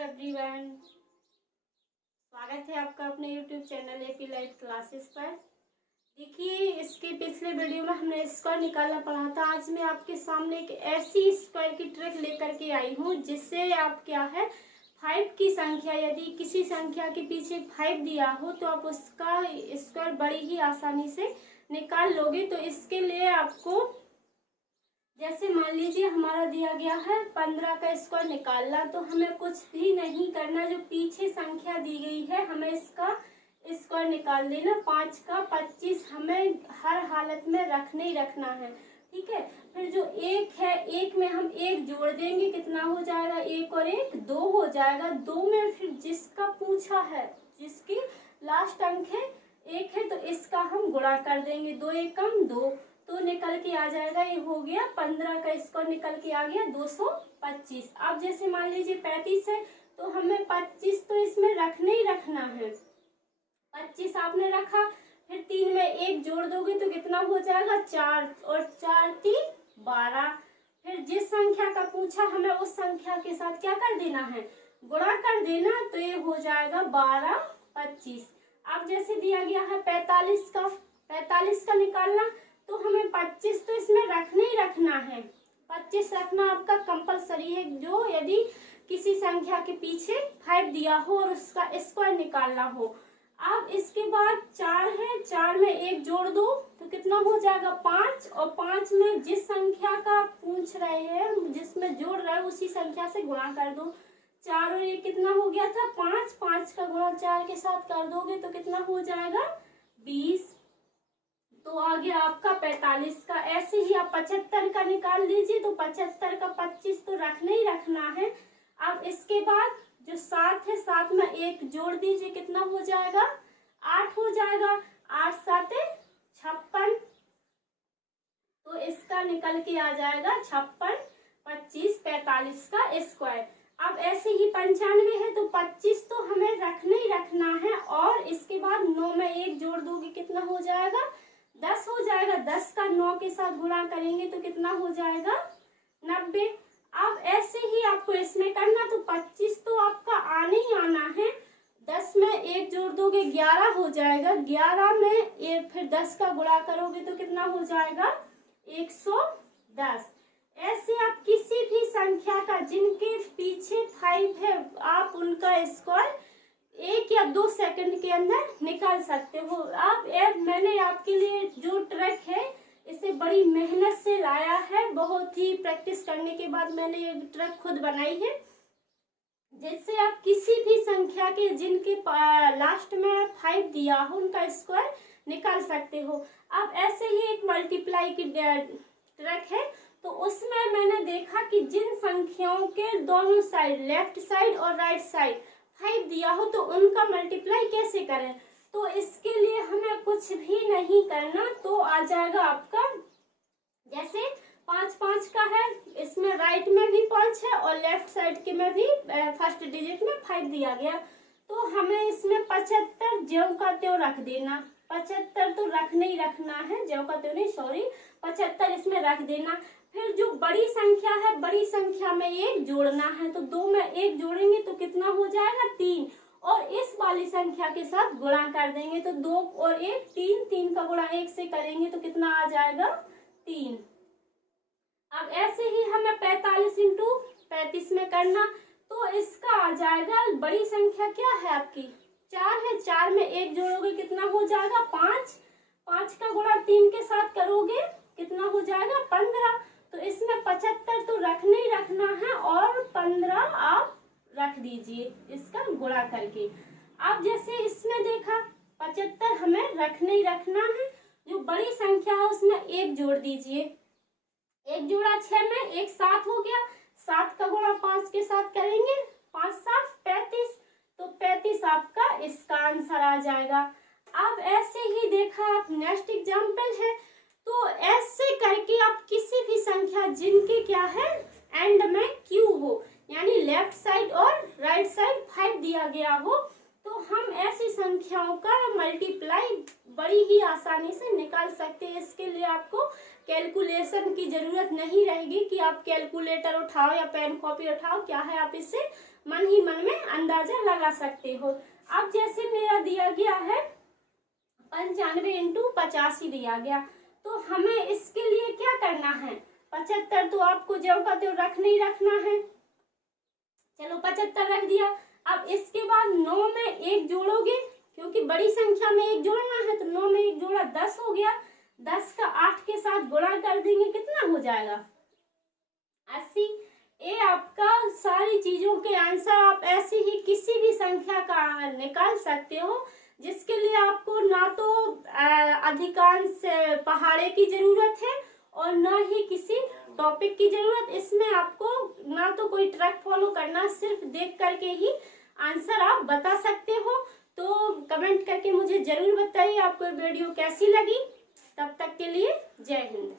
Everyone, स्वागत है आपका अपने YouTube channel AP live classes पर। देखिए, इसके पिछले वीडियो में हमने स्क्वायर निकालना पढ़ा था। आज मैं आपके सामने एक ऐसी स्क्वायर की ट्रिक लेकर के आई हूँ जिससे आप क्या है 5 की संख्या, यदि किसी संख्या के पीछे 5 दिया हो तो आप उसका स्क्वायर बड़ी ही आसानी से निकाल लोगे। तो इसके लिए आपको, जैसे मान लीजिए हमारा दिया गया है 15 का स्क्वायर निकालना, तो हमें कुछ भी नहीं करना। जो पीछे संख्या दी गई है हमें इसका स्क्वायर निकाल देना। 5 का 25 हमें हर हालत में रखना ही रखना है, ठीक है। फिर जो 1 है, 1 में हम 1 जोड़ देंगे, कितना हो जाएगा, 1 और 1 2 हो जाएगा। 2 में फिर जिसका पूछा है, जिसकी लास्ट अंक है 1 है, तो इसका हम गुणा कर देंगे। 2 एकम 2 तो निकल के आ जाएगा, ये हो गया 15 का स्क्वायर निकल के आ गया 225। अब जैसे मान लीजिए 35 है तो हमें 25 तो इसमें रखना ही रखना है। 25 आपने रखा, फिर 3 में 1 जोड़ दोगे तो कितना हो जाएगा 4 और 4 3 12। फिर जिस संख्या का पूछा हमें उस संख्या के साथ क्या कर देना है, गुणा कर देना। तो ये हो जाएगा 12 25। अब जैसे दिया गया है 45 का निकालना, तो हमें 25 तो इसमें रखना ही रखना है। 25 रखना आपका कंपलसरी है। जो यदि किसी संख्या के पीछे 5 दिया हो और उसका स्क्वायर निकालना हो। अब इसके बाद 4 है, 4 में 1 जोड़ दो तो कितना हो जाएगा 5, और 5 में जिस संख्या का पूछ रहे हैं, जिसमें जोड़ रहे हैं, उसी संख्या से गुणा कर दो। 4 और 1 कितना हो गया था 5, 5 का गुणा 4 के साथ कर दोगे तो कितना हो जाएगा 20। तो आ गया आपका 45 का। ऐसे ही आप 75 का निकाल लीजिए, तो 75 का 25 तो रखना ही रखना है। अब इसके बाद जो 7 है, 7 में 1 जोड़ दीजिए, कितना हो जाएगा 8 हो जाएगा। 8 7 56, तो इसका निकल के आ जाएगा 56 25 45 का स्क्वायर। अब ऐसे ही 95 है तो 25 तो हमें रखना ही रखना है, और इसके बाद 9 में 1 जोड़ दोगे, कितना हो जाएगा 10 हो जाएगा। 10 का 9 के साथ गुणा करेंगे तो कितना हो जाएगा 90। अब ऐसे ही आपको इसमें करना, तो 25 तो आपका आने ही आना है। 10 में 1 जोड़ दोगे 11 हो जाएगा। 11 में फिर 10 का गुणा करोगे तो कितना हो जाएगा 110। ऐसे आप किसी भी संख्या का जिनके पीछे 5 है, आप उनका स्क्वायर 1 या 2 सेकंड के अंदर निकाल सकते हो। मैंने आपके लिए जो ट्रिक है इसे बड़ी मेहनत से लाया है। बहुत ही प्रैक्टिस करने के बाद मैंने ये ट्रिक खुद बनाई है, जिससे आप किसी भी संख्या के जिनके लास्ट में 5 दिया हो उनका स्क्वायर निकाल सकते हो। अब ऐसे ही एक मल्टीप्लाई की ट्रिक है, तो उसमें मैंने देखा कि जिन संख्याओं के दोनों साइड, लेफ्ट साइड और राइट साइड 5 दिया हो, तो उनका मल्टीप्लाई कैसे करें। तो इसके लिए हमें कुछ भी नहीं करना। तो आ जाएगा आपका, जैसे 5 5 का है, इसमें राइट में भी 5 है और लेफ्ट साइड के में भी फर्स्ट डिजिट में 5 दिया गया, तो हमें इसमें 75 ज्यों का त्यों रख देना। 75 तो रखना ही रखना है, ज्यों का त्यों नहीं, सॉरी, 75 इसमें रख देना। फिर जो बड़ी संख्या है, बड़ी संख्या में 1 जोड़ना है, तो 2 में 1 जोड़ेंगे तो कितना हो जाएगा 3, और इस वाली संख्या के साथ गुणा कर देंगे, तो 2 और 1 3, 3 का गुणा 1 से करेंगे तो कितना आ जाएगा 3। अब ऐसे ही हमें 45 इंटू 35 में करना, तो इसका आ जाएगा, बड़ी संख्या क्या है आपकी 4 है, 4 में 1 जोड़ोगे कितना हो जाएगा 5, 5 का गुणा 3 के साथ करोगे कितना हो जाएगा 15। तो इसमें 75 तो रखना ही रखना है और 15 आप रख दीजिए इसका गुणा करके। अब जैसे इसमें देखा 75 हमें रखना ही रखना है। जो बड़ी संख्या है उसमें 1 जोड़ दीजिए, 1 जोड़ा 6 में 1 7 हो गया। 7 का गुणा 5 के साथ करेंगे, 5 7 35, तो 35 आपका इसका आंसर आ जाएगा। अब ऐसे ही देखा आप, नेक्स्ट एग्जाम्पल है, तो ऐसे करके आप किसी भी संख्या जिनके क्या है एंड में क्यू हो, यानी लेफ्ट साइड और राइट साइड 5 दिया गया हो, तो हम ऐसी संख्याओं का मल्टीप्लाई बड़ी ही आसानी से निकाल सकते हैं। इसके लिए आपको कैलकुलेशन की जरूरत नहीं रहेगी कि आप कैलकुलेटर उठाओ या पेन कॉपी उठाओ, क्या है आप इससे मन ही मन में अंदाजा लगा सकते हो। अब जैसे मेरा दिया गया है 95 इंटू 85 दिया गया, तो हमें इसके लिए क्या करना है, 75 तो आपको जो का त्यों रखना ही रखना है। चलो 75 रख दिया। अब इसके बाद 9 में 1 जोड़ोगे, क्योंकि बड़ी संख्या में 1 जोड़ना है, तो 9 में 1 जोड़ा 10 हो गया। 10 का 8 के साथ गुणा कर देंगे, कितना हो जाएगा 80। ये आपका सारी चीजों के आंसर आप ऐसे ही किसी भी संख्या का निकाल सकते हो, जिसके लिए आपको ना तो अधिकांश पहाड़े की जरूरत है और ना ही किसी टॉपिक की जरूरत। इसमें आपको ना तो कोई ट्रैक फॉलो करना, सिर्फ देख करके ही आंसर आप बता सकते हो। तो कमेंट करके मुझे जरूर बताइए आपको वीडियो कैसी लगी। तब तक के लिए जय हिंद।